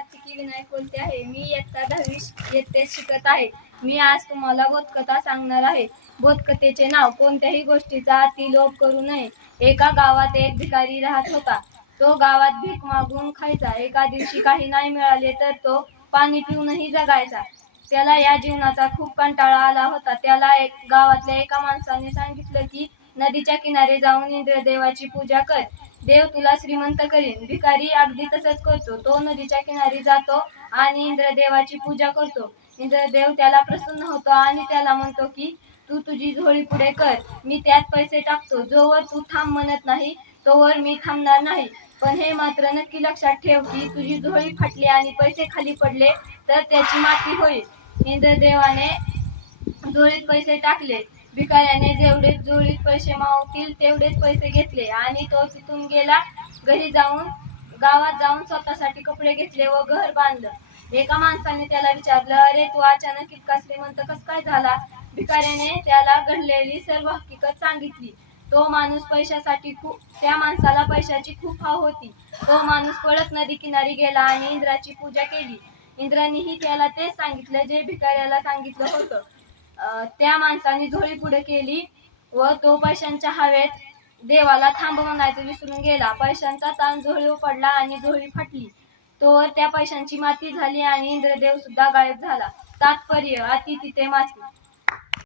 कार्तिकी विनायक बोलते आहे. मी इयत्ता दहावी इयत्तेत शिकत आहे. मी आज तुम्हाला बोधकथा सांगणार आहे. बोधकथेचे नाव कोणत्याही गोष्टीचा अतिलोभ करू नये. एका गावात एक भिकारी राहत होता. तो गावात भीक मागून खायचा. एका दिवशी काही नाही मिळाले तर तो पाणी पिऊनही जगायचा. त्याला या जीवनाचा खूप कंटाळा आला होता. त्याला एक गावातल्या एका माणसाने सांगितलं की नदीच्या किनारे जाऊन इंद्रदेवाची पूजा कर. देव तुला श्रीमंत करीन. भिकारी अगदी तसंच करतो. तो नदीच्या किनारी जातो आणि इंद्रदेवाची पूजा करतो. इंद्रदेव त्याला प्रसन्न होतो आणि त्याला म्हणतो की तू तुझी झोळी पुढे कर. मी त्यात पैसे टाकतो. जोवर तू थांब म्हणत नाही तोवर मी थांबणार नाही. पण हे मात्र नक्की लक्षात ठेव की तुझी झोळी फाटली आणि पैसे खाली पडले तर त्याची माती होईल. इंद्रदेवाने झोळीत पैसे टाकले. भिकाऱ्याने जेवढे जुळीत पैसे मावतील तेवढेच पैसे घेतले. आणि तो तिथून गेला घरी जाऊन गावात जाऊन स्वतःसाठी कपडे घेतले व घर बांधलं. एका माणसाने त्याला विचारलं अरे तू अचानक इतका श्रीमंत कस काय झाला? भिकाऱ्याने त्याला घडलेली सर्व हकीकत सांगितली. तो माणूस पैशासाठी खूप त्या माणसाला पैशाची खूप हाव होती. तो माणूस पळत नदी किनारी गेला आणि इंद्राची पूजा केली. इंद्रानेही त्याला तेच सांगितलं जे भिकाऱ्याला सांगितलं होतं. त्या माणसाने झोळी पुढे केली व तो पैशांच्या हवेत देवाला थांब म्हणायचं विसरून गेला. पैशांचा ताण झोळी पडला आणि झोळी फाटली. तो त्या पैशांची माती झाली आणि इंद्रदेव सुद्धा गायब झाला. तात्पर्य अति तिथे माती.